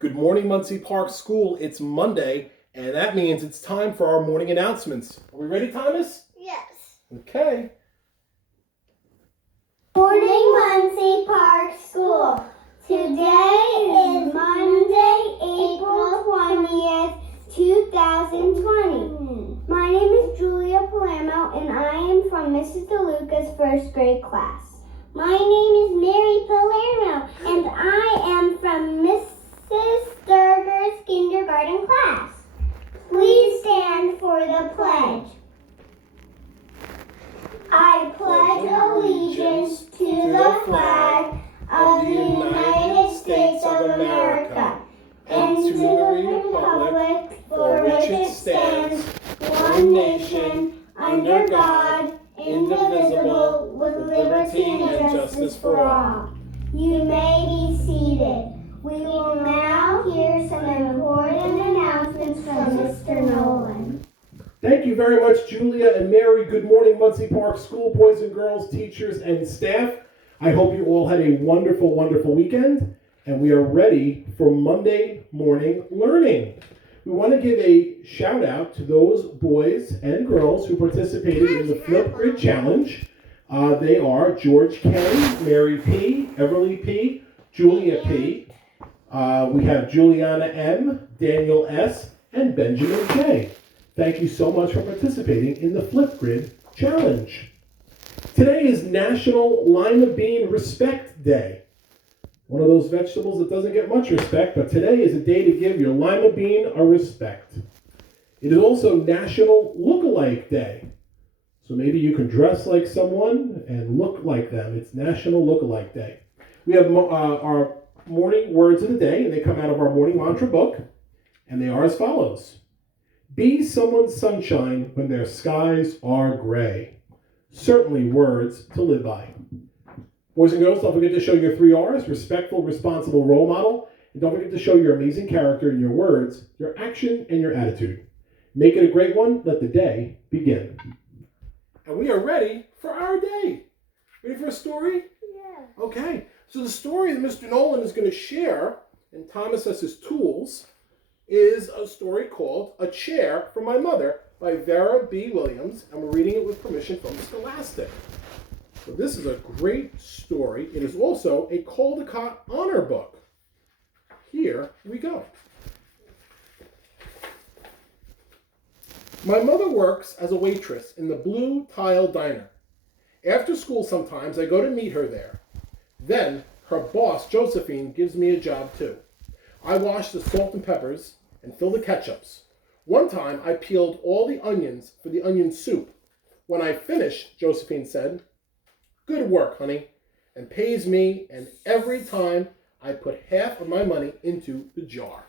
Good morning, Munsey Park School. It's Monday, and that means it's time for our morning announcements. Are we ready, Thomas? Yes. Okay. Morning, Munsey Park School. Today is Monday, April 20th, 2020. My name is Julia Palermo, and I am from Mrs. DeLuca's first grade class. My name is Mary Palermo, and I am from Mrs. Sturger's kindergarten class. Please stand for the pledge. I pledge allegiance to the flag of the United States of America and to the republic for which it stands, one nation, under God, indivisible, with liberty and justice for all. You may be seated. We will now hear some important announcements from Mr. Nolan. Thank you very much, Julia and Mary. Good morning, Munsey Park School, boys and girls, teachers, and staff. I hope you all had a wonderful, wonderful weekend, and we are ready for Monday morning learning. We want to give a shout out to those boys and girls who participated in the Flip Grid Challenge. They are George K, Mary P, Everly P, Julia P. We have Juliana M, Daniel S, and Benjamin J. Thank you so much for participating in the Flip Grid Challenge. Today is National Lima Bean Respect Day. One of those vegetables that doesn't get much respect, but today is a day to give your lima bean a respect. It is also National Look-alike Day. So maybe you can dress like someone and look like them. It's National Look-alike Day. We have our morning words of the day, and they come out of our morning mantra book, and they are as follows. Be someone's sunshine when their skies are gray. Certainly words to live by. Boys and girls, don't forget to show your 3 R's, respectful, responsible role model, and don't forget to show your amazing character in your words, your action, and your attitude. Make it a great one. Let the day begin. And we are ready for our day. Ready for a story? Yeah. Okay. So the story that Mr. Nolan is going to share, and Thomas has his tools, is a story called A Chair for My Mother by Vera B. Williams, and we're reading it with permission from Scholastic. So this is a great story. It is also a Caldecott Honor Book. Here we go. My mother works as a waitress in the Blue Tile Diner. After school sometimes I go to meet her there. Then her boss, Josephine, gives me a job too. I wash the salt and peppers and fill the ketchups. One time I peeled all the onions for the onion soup. When I finished, Josephine said, "Good work, honey," and pays me, and every time I put half of my money into the jar.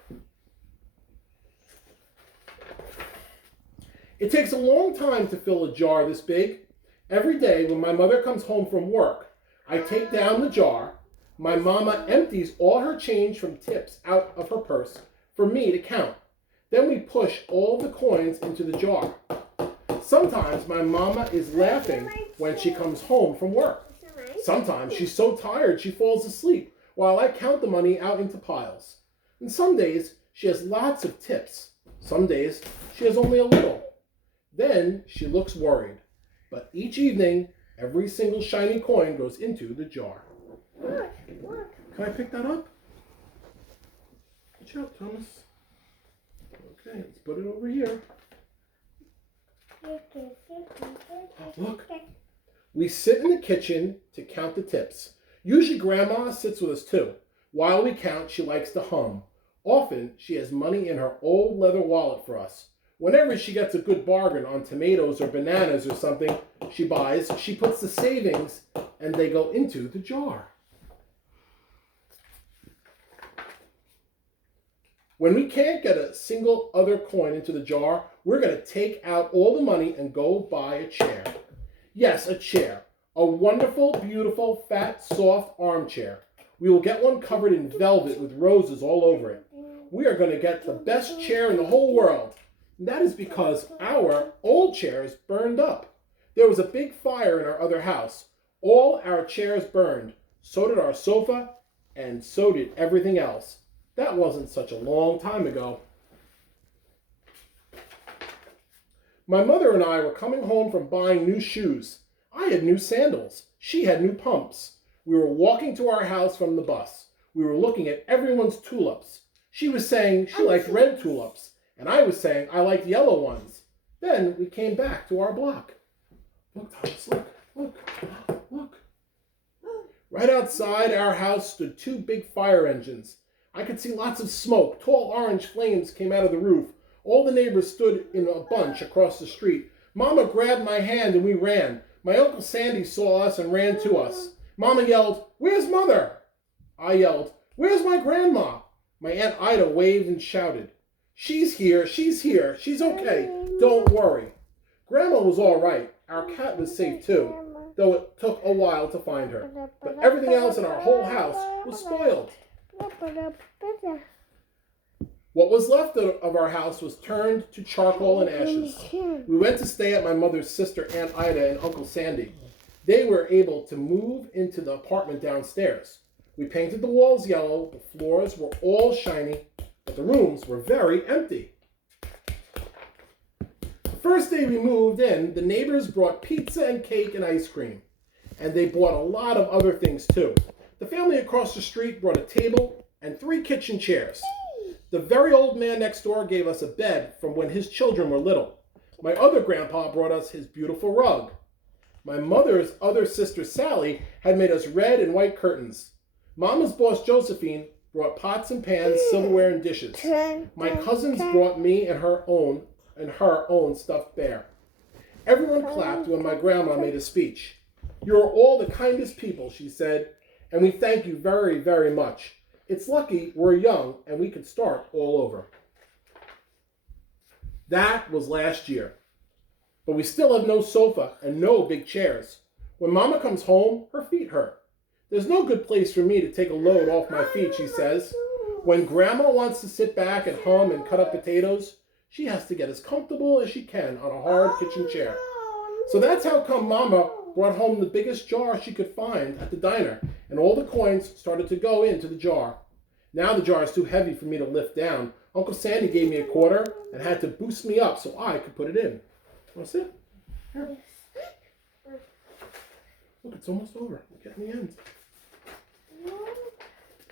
It takes a long time to fill a jar this big. Every day when my mother comes home from work, I take down the jar. My mama empties all her change from tips out of her purse for me to count. Then we push all the coins into the jar. Sometimes my mama is laughing when she comes home from work. Sometimes she's so tired she falls asleep while I count the money out into piles. And some days she has lots of tips. Some days she has only a little. Then she looks worried. But each evening, every single shiny coin goes into the jar. Look. Can I pick that up? Good job, Thomas. Okay, let's put it over here. Look. We sit in the kitchen to count the tips. Usually Grandma sits with us too. While we count, she likes to hum. Often, she has money in her old leather wallet for us. Whenever she gets a good bargain on tomatoes or bananas or something she buys, she puts the savings and they go into the jar. When we can't get a single other coin into the jar, we're going to take out all the money and go buy a chair. Yes, a chair. A wonderful, beautiful, fat, soft armchair. We will get one covered in velvet with roses all over it. We are going to get the best chair in the whole world. And that is because our old chairs burned up. There was a big fire in our other house. All our chairs burned. So did our sofa, and so did everything else. That wasn't such a long time ago. My mother and I were coming home from buying new shoes. I had new sandals. She had new pumps. We were walking to our house from the bus. We were looking at everyone's tulips. She was saying she liked red tulips, and I was saying I liked yellow ones. Then we came back to our block. Look, Thomas, look. Right outside our house stood two big fire engines. I could see lots of smoke. Tall orange flames came out of the roof. All the neighbors stood in a bunch across the street. Mama grabbed my hand and we ran. My Uncle Sandy saw us and ran to us. Mama yelled, "Where's Mother?" I yelled, "Where's my grandma?" My Aunt Ida waved and shouted, she's here, she's okay, don't worry." Grandma was all right. Our cat was safe too, though it took a while to find her. But everything else in our whole house was spoiled. What was left of our house was turned to charcoal and ashes. We went to stay at my mother's sister, Aunt Ida, and Uncle Sandy. They were able to move into the apartment downstairs. We painted the walls yellow, the floors were all shiny, but the rooms were very empty. The first day we moved in, the neighbors brought pizza and cake and ice cream. And they bought a lot of other things too. The family across the street brought a table and 3 kitchen chairs. The very old man next door gave us a bed from when his children were little. My other grandpa brought us his beautiful rug. My mother's other sister, Sally, had made us red and white curtains. Mama's boss, Josephine, brought pots and pans, silverware, and dishes. My cousins brought me and her own stuffed bear. Everyone clapped when my grandma made a speech. "You are all the kindest people," she said, "and we thank you very, very much. It's lucky we're young and we could start all over." That was last year. But we still have no sofa and no big chairs. When Mama comes home, her feet hurt. "There's no good place for me to take a load off my feet," she says. When Grandma wants to sit back and hum and cut up potatoes, she has to get as comfortable as she can on a hard kitchen chair. So that's how come Mama brought home the biggest jar she could find at the diner, and all the coins started to go into the jar. Now the jar is too heavy for me to lift down. Uncle Sandy gave me a quarter and had to boost me up so I could put it in. Want to sit? Here. Look, it's almost over. We're getting the end.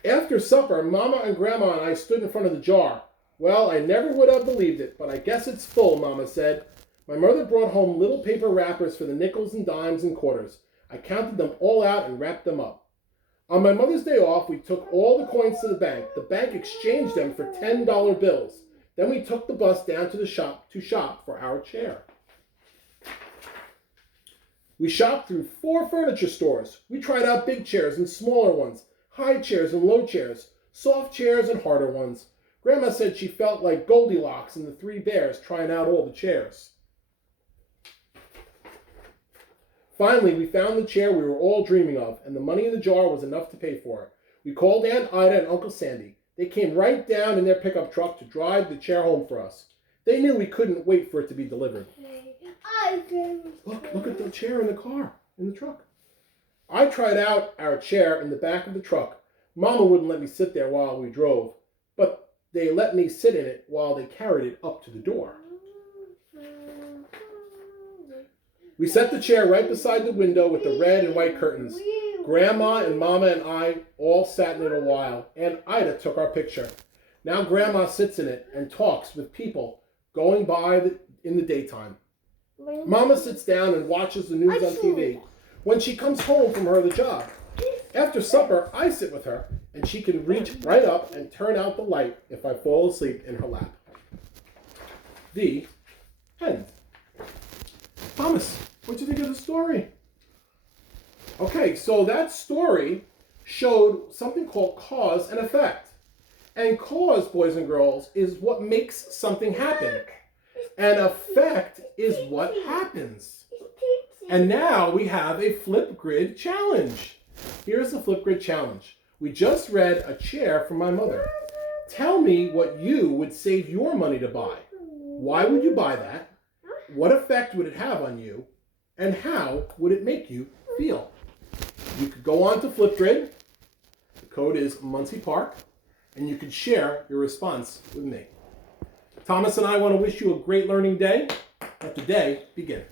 After supper, Mama and Grandma and I stood in front of the jar. "Well, I never would have believed it, but I guess it's full," Mama said. My mother brought home little paper wrappers for the nickels and dimes and quarters. I counted them all out and wrapped them up. On my mother's day off, we took all the coins to the bank. The bank exchanged them for $10 bills. Then we took the bus down to the shop for our chair. We shopped through 4 furniture stores. We tried out big chairs and smaller ones, high chairs and low chairs, soft chairs and harder ones. Grandma said she felt like Goldilocks and the 3 bears trying out all the chairs. Finally, we found the chair we were all dreaming of, and the money in the jar was enough to pay for it. We called Aunt Ida and Uncle Sandy. They came right down in their pickup truck to drive the chair home for us. They knew we couldn't wait for it to be delivered. Look at the chair in the car, in the truck. I tried out our chair in the back of the truck. Mama wouldn't let me sit there while we drove, but they let me sit in it while they carried it up to the door. We set the chair right beside the window with the red and white curtains. Grandma and Mama and I all sat in it a while, and Ida took our picture. Now Grandma sits in it and talks with people going by in the daytime. Mama sits down and watches the news on TV when she comes home from her other job. After supper, I sit with her, and she can reach right up and turn out the light if I fall asleep in her lap. The end. Thomas, what'd you think of the story? Okay, so that story showed something called cause and effect. And cause, boys and girls, is what makes something happen. And effect is what happens. And now we have a Flipgrid challenge. Here's the Flipgrid challenge. We just read a chair from my mother. Tell me what you would save your money to buy. Why would you buy that? What effect would it have on you? And how would it make you feel? You could go on to Flipgrid. The code is Munsey Park. and you can share your response with me. Thomas and I want to wish you a great learning day. Let the day begin.